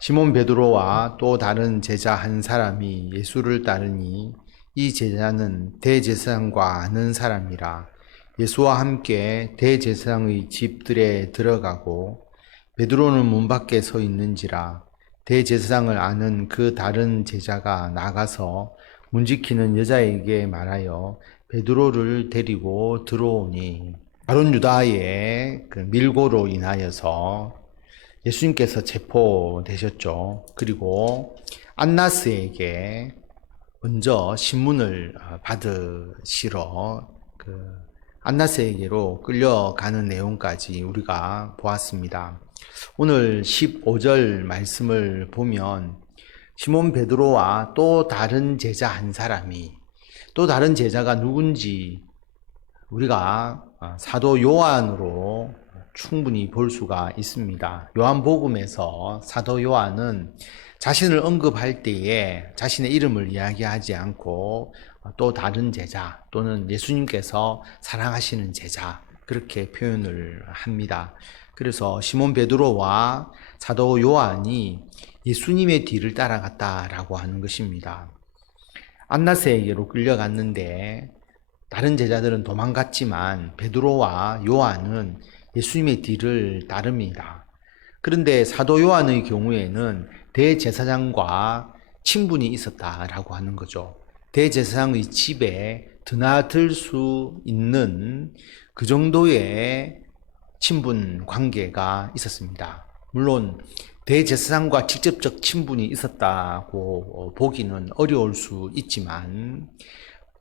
시몬 베드로와 또 다른 제자 한 사람이 예수를 따르니 이 제자는 대제사장과 아는 사람이라. 예수와 함께 대제사장의 집들에 들어가고 베드로는 문 밖에 서 있는지라. 대제사장을 아는 그 다른 제자가 나가서 문 지키는 여자에게 말하여 베드로를 데리고 들어오니, 가룟 유다의 그 밀고로 인하여서 예수님께서 체포되셨죠. 그리고 안나스에게 먼저 신문을 받으시러 안나스에게로 끌려가는 내용까지 우리가 보았습니다. 오늘 15절 말씀을 보면 시몬 베드로와 또 다른 제자 한 사람이, 또 다른 제자가 누군지 우리가 사도 요한으로 충분히 볼 수가 있습니다. 요한복음에서 사도 요한은 자신을 언급할 때에 자신의 이름을 이야기하지 않고 또 다른 제자 또는 예수님께서 사랑하시는 제자, 그렇게 표현을 합니다. 그래서 시몬 베드로와 사도 요한이 예수님의 뒤를 따라갔다라고 하는 것입니다. 안나스에게로 끌려갔는데 다른 제자들은 도망갔지만 베드로와 요한은 예수님의 뒤를 따릅니다. 그런데 사도 요한의 경우에는 대제사장과 친분이 있었다라고 하는 거죠. 대제사장의 집에 드나들 수 있는 그 정도의 친분 관계가 있었습니다. 물론 대제사장과 직접적 친분이 있었다고 보기는 어려울 수 있지만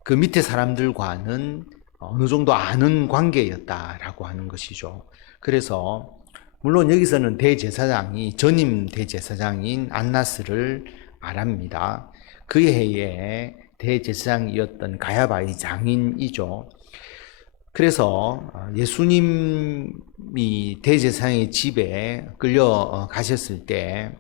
그 밑에 사람들과는 어느 정도 아는 관계였다라고 하는 것이죠. 그래서 물론 여기서는 대제사장이 전임 대제사장인 안나스를 말합니다. 그 해에 대제사장이었던 가야바의 장인이죠. 그래서 예수님이 대제사장의 집에 끌려가셨을 때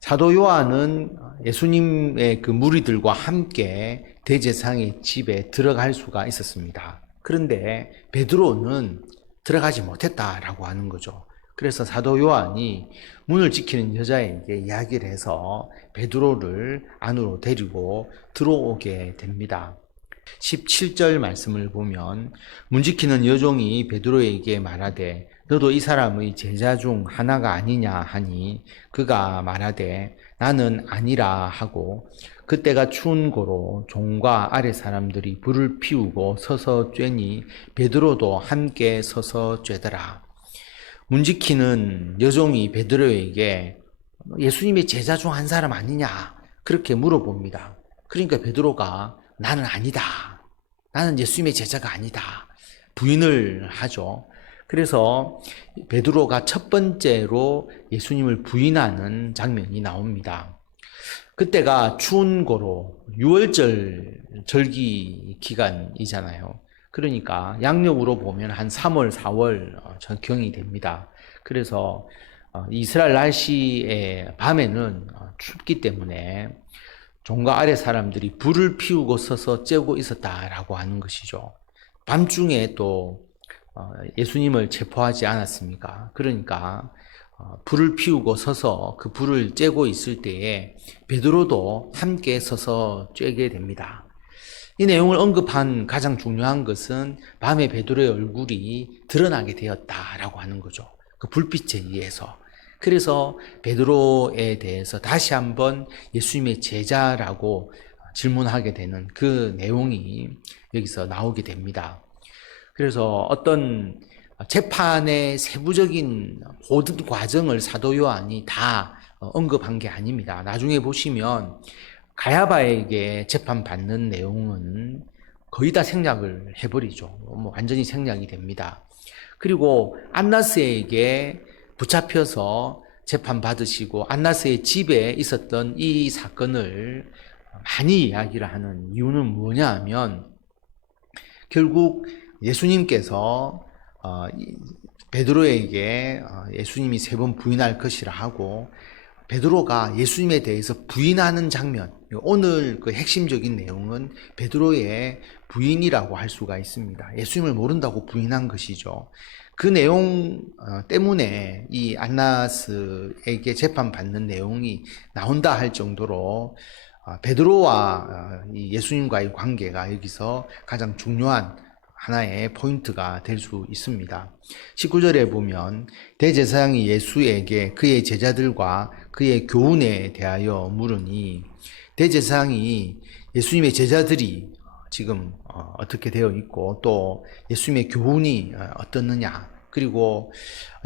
사도 요한은 예수님의 그 무리들과 함께 대제사장의 집에 들어갈 수가 있었습니다. 그런데 베드로는 들어가지 못했다라고 하는 거죠. 그래서 사도 요한이 문을 지키는 여자에게 이야기를 해서 베드로를 안으로 데리고 들어오게 됩니다. 17절 말씀을 보면 문 지키는 여종이 베드로에게 말하되 너도 이 사람의 제자 중 하나가 아니냐 하니 그가 말하되 나는 아니라 하고 그때가 추운 고로 종과 아래 사람들이 불을 피우고 서서 쬐니 베드로도 함께 서서 쬐더라. 문 지키는 여종이 베드로에게 예수님의 제자 중 한 사람 아니냐 그렇게 물어봅니다. 그러니까 베드로가 나는 아니다. 나는 예수님의 제자가 아니다. 부인을 하죠. 그래서 베드로가 첫 번째로 예수님을 부인하는 장면이 나옵니다. 그때가 추운 고로 6월절 절기 기간이잖아요. 그러니까 양력으로 보면 한 3월, 4월 전경이 됩니다. 그래서 이스라엘 날씨의 밤에는 춥기 때문에 종과 아래 사람들이 불을 피우고 서서 쬐고 있었다라고 하는 것이죠. 밤중에 또 예수님을 체포하지 않았습니까? 그러니까 불을 피우고 서서 그 불을 쬐고 있을 때에 베드로도 함께 서서 쬐게 됩니다. 이 내용을 언급한 가장 중요한 것은 밤에 베드로의 얼굴이 드러나게 되었다라고 하는 거죠. 그 불빛에 의해서. 그래서 베드로에 대해서 다시 한번 예수님의 제자라고 질문하게 되는 그 내용이 여기서 나오게 됩니다. 그래서 어떤 재판의 세부적인 모든 과정을 사도 요한이 다 언급한 게 아닙니다. 나중에 보시면 가야바에게 재판받는 내용은 거의 다 생략을 해버리죠. 완전히 생략이 됩니다. 그리고 안나스에게 붙잡혀서 재판받으시고 안나스의 집에 있었던 이 사건을 많이 이야기를 하는 이유는 뭐냐 하면 결국 예수님께서 베드로에게 예수님이 3번 부인할 것이라 하고 베드로가 예수님에 대해서 부인하는 장면, 오늘 그 핵심적인 내용은 베드로의 부인이라고 할 수가 있습니다. 예수님을 모른다고 부인한 것이죠. 그 내용 때문에 이 안나스에게 재판받는 내용이 나온다 할 정도로 베드로와 이 예수님과의 관계가 여기서 가장 중요한 하나의 포인트가 될 수 있습니다. 19절에 보면 대제사장이 예수에게 그의 제자들과 그의 교훈에 대하여 물으니, 대제사장이 예수님의 제자들이 지금 어떻게 되어 있고 또 예수님의 교훈이 어떻느냐, 그리고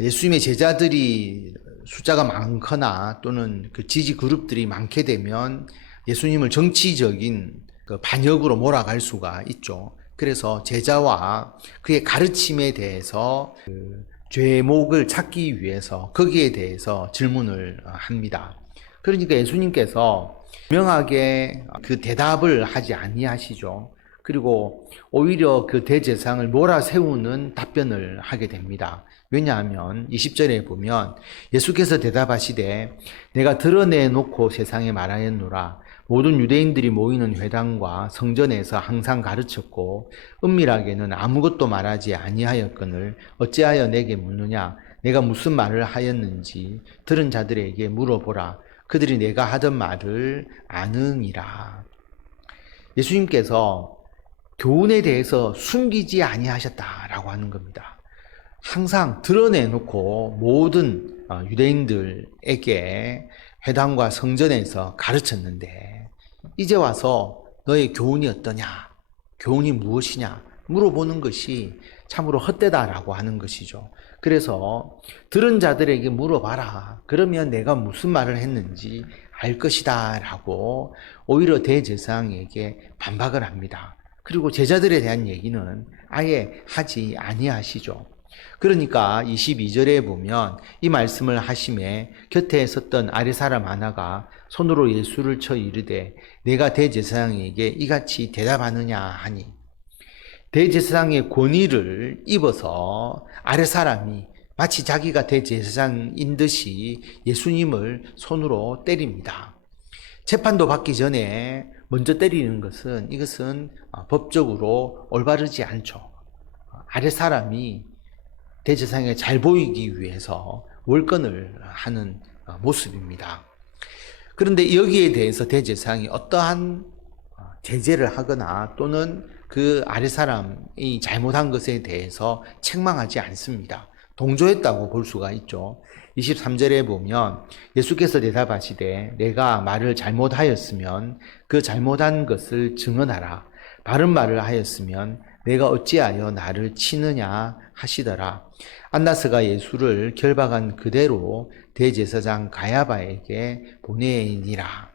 예수님의 제자들이 숫자가 많거나 또는 그 지지 그룹들이 많게 되면 예수님을 정치적인 그 반역으로 몰아갈 수가 있죠. 그래서 제자와 그의 가르침에 대해서 그 죄목을 찾기 위해서 거기에 대해서 질문을 합니다. 그러니까 예수님께서 분명하게 그 대답을 하지 아니하시죠. 그리고 오히려 그 대제사장을 몰아세우는 답변을 하게 됩니다. 왜냐하면 20절에 보면 예수께서 대답하시되 내가 드러내놓고 세상에 말하였노라. 모든 유대인들이 모이는 회당과 성전에서 항상 가르쳤고 은밀하게는 아무것도 말하지 아니하였거늘 어찌하여 내게 묻느냐. 내가 무슨 말을 하였는지 들은 자들에게 물어보라. 그들이 내가 하던 말을 아느니라. 예수님께서 교훈에 대해서 숨기지 아니하셨다라고 하는 겁니다. 항상 드러내놓고 모든 유대인들에게 회당과 성전에서 가르쳤는데 이제 와서 너의 교훈이 어떠냐, 교훈이 무엇이냐 물어보는 것이 참으로 헛되다라고 하는 것이죠. 그래서 들은 자들에게 물어봐라. 그러면 내가 무슨 말을 했는지 알 것이다 라고 오히려 대제사장에게 반박을 합니다. 그리고 제자들에 대한 얘기는 아예 하지 아니하시죠. 그러니까 22절에 보면 이 말씀을 하심에 곁에 섰던 아랫 사람 하나가 손으로 예수를 쳐 이르되 내가 대제사장에게 이같이 대답하느냐 하니, 대제사장의 권위를 입어서 아랫 사람이 마치 자기가 대제사장인 듯이 예수님을 손으로 때립니다. 재판도 받기 전에 먼저 때리는 것은 이것은 법적으로 올바르지 않죠. 아랫 사람이 대제사장에 잘 보이기 위해서 월권을 하는 모습입니다. 그런데 여기에 대해서 대제사장이 어떠한 제재를 하거나 또는 그 아랫 사람이 잘못한 것에 대해서 책망하지 않습니다. 동조했다고 볼 수가 있죠. 23절에 보면 예수께서 대답하시되 내가 말을 잘못하였으면 그 잘못한 것을 증언하라. 바른 말을 하였으면 내가 어찌하여 나를 치느냐 하시더라. 안나스가 예수를 결박한 그대로 대제사장 가야바에게 보내니라.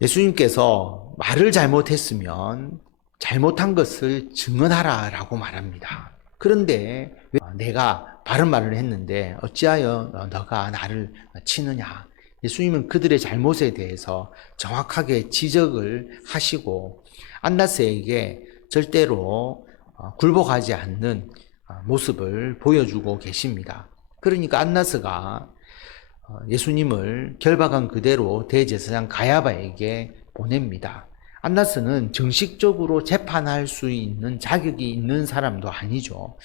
예수님께서 말을 잘못했으면 잘못한 것을 증언하라 라고 말합니다. 그런데 내가 바른 말을 했는데 어찌하여 너가 나를 치느냐. 예수님은 그들의 잘못에 대해서 정확하게 지적을 하시고 안나스에게 절대로 굴복하지 않는 모습을 보여주고 계십니다. 그러니까 안나스가 예수님을 결박한 그대로 대제사장 가야바에게 보냅니다. 안나스는 정식적으로 재판할 수 있는 자격이 있는 사람도 아니죠.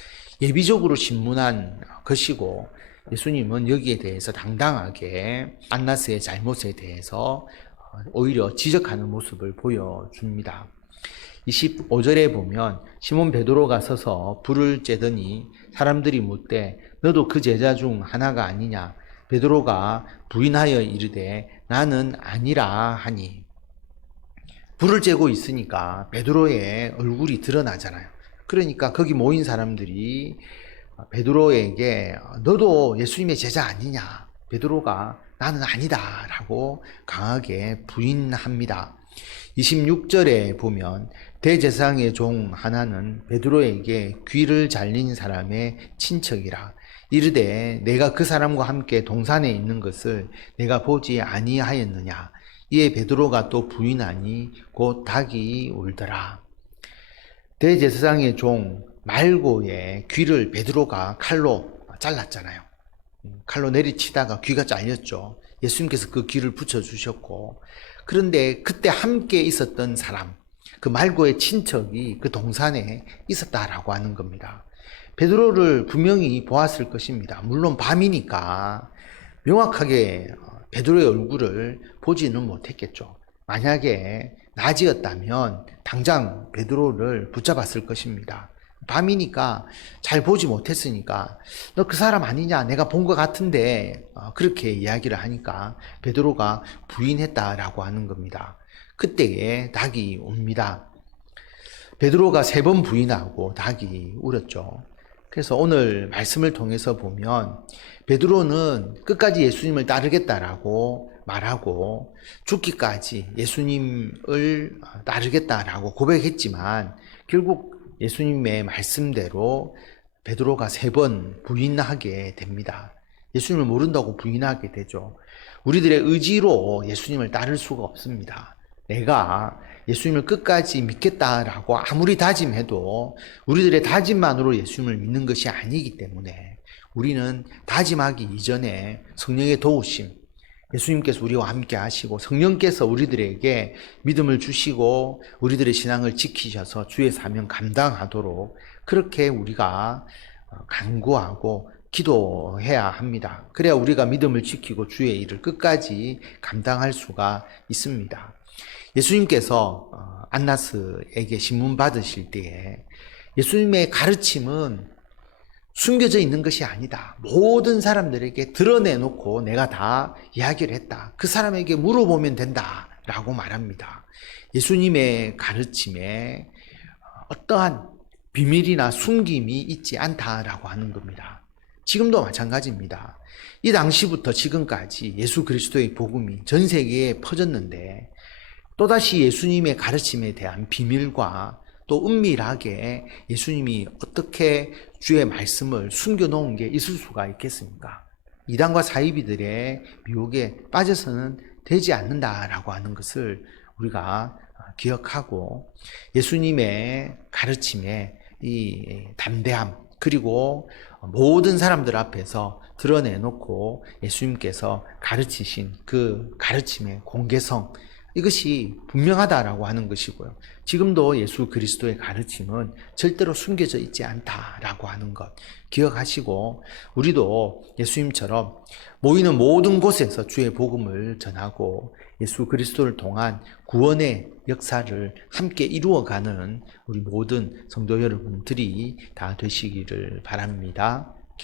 예비적으로 신문한 것이고 예수님은 여기에 대해서 당당하게 안나스의 잘못에 대해서 오히려 지적하는 모습을 보여줍니다. 25절에 보면 시몬 베드로가 서서 불을 쬐더니 사람들이 묻되 너도 그 제자 중 하나가 아니냐. 베드로가 부인하여 이르되 나는 아니라 하니. 불을 쬐고 있으니까 베드로의 얼굴이 드러나잖아요. 그러니까 거기 모인 사람들이 베드로에게 너도 예수님의 제자 아니냐. 베드로가 나는 아니다 라고 강하게 부인합니다. 26절에 보면 대제사장의 종 하나는 베드로에게 귀를 잘린 사람의 친척이라. 이르되 내가 그 사람과 함께 동산에 있는 것을 내가 보지 아니하였느냐. 이에 베드로가 또 부인하니 곧 닭이 울더라. 대제사장의 종 말고의 귀를 베드로가 칼로 잘랐잖아요. 칼로 내리치다가 귀가 잘렸죠. 예수님께서 그 귀를 붙여주셨고, 그런데 그때 함께 있었던 사람, 그 말고의 친척이 그 동산에 있었다라고 하는 겁니다. 베드로를 분명히 보았을 것입니다. 물론 밤이니까 명확하게 베드로의 얼굴을 보지는 못했겠죠. 만약에 낮이었다면 당장 베드로를 붙잡았을 것입니다. 밤이니까 잘 보지 못했으니까 너 그 사람 아니냐, 내가 본 것 같은데, 그렇게 이야기를 하니까 베드로가 부인했다라고 하는 겁니다. 그때에 닭이 옵니다. 베드로가 3번 부인하고 닭이 울었죠. 그래서 오늘 말씀을 통해서 보면 베드로는 끝까지 예수님을 따르겠다라고 말하고 죽기까지 예수님을 따르겠다라고 고백했지만 결국 예수님의 말씀대로 베드로가 3번 부인하게 됩니다. 예수님을 모른다고 부인하게 되죠. 우리들의 의지로 예수님을 따를 수가 없습니다. 내가 예수님을 끝까지 믿겠다라고 아무리 다짐해도 우리들의 다짐만으로 예수님을 믿는 것이 아니기 때문에 우리는 다짐하기 이전에 성령의 도우심, 예수님께서 우리와 함께 하시고 성령께서 우리들에게 믿음을 주시고 우리들의 신앙을 지키셔서 주의 사명 감당하도록 그렇게 우리가 간구하고 기도해야 합니다. 그래야 우리가 믿음을 지키고 주의 일을 끝까지 감당할 수가 있습니다. 예수님께서 안나스에게 신문 받으실 때에 예수님의 가르침은 숨겨져 있는 것이 아니다. 모든 사람들에게 드러내놓고 내가 다 이야기를 했다. 그 사람에게 물어보면 된다. 라고 말합니다. 예수님의 가르침에 어떠한 비밀이나 숨김이 있지 않다라고 하는 겁니다. 지금도 마찬가지입니다. 이 당시부터 지금까지 예수 그리스도의 복음이 전 세계에 퍼졌는데 또다시 예수님의 가르침에 대한 비밀과 또 은밀하게 예수님이 어떻게 주의 말씀을 숨겨놓은 게 있을 수가 있겠습니까? 이단과 사이비들의 미혹에 빠져서는 되지 않는다라고 하는 것을 우리가 기억하고 예수님의 가르침에 이 담대함 그리고 모든 사람들 앞에서 드러내놓고 예수님께서 가르치신 그 가르침의 공개성 이것이 분명하다라고 하는 것이고요. 지금도 예수 그리스도의 가르침은 절대로 숨겨져 있지 않다라고 하는 것 기억하시고 우리도 예수님처럼 모이는 모든 곳에서 주의 복음을 전하고 예수 그리스도를 통한 구원의 역사를 함께 이루어가는 우리 모든 성도 여러분들이 다 되시기를 바랍니다.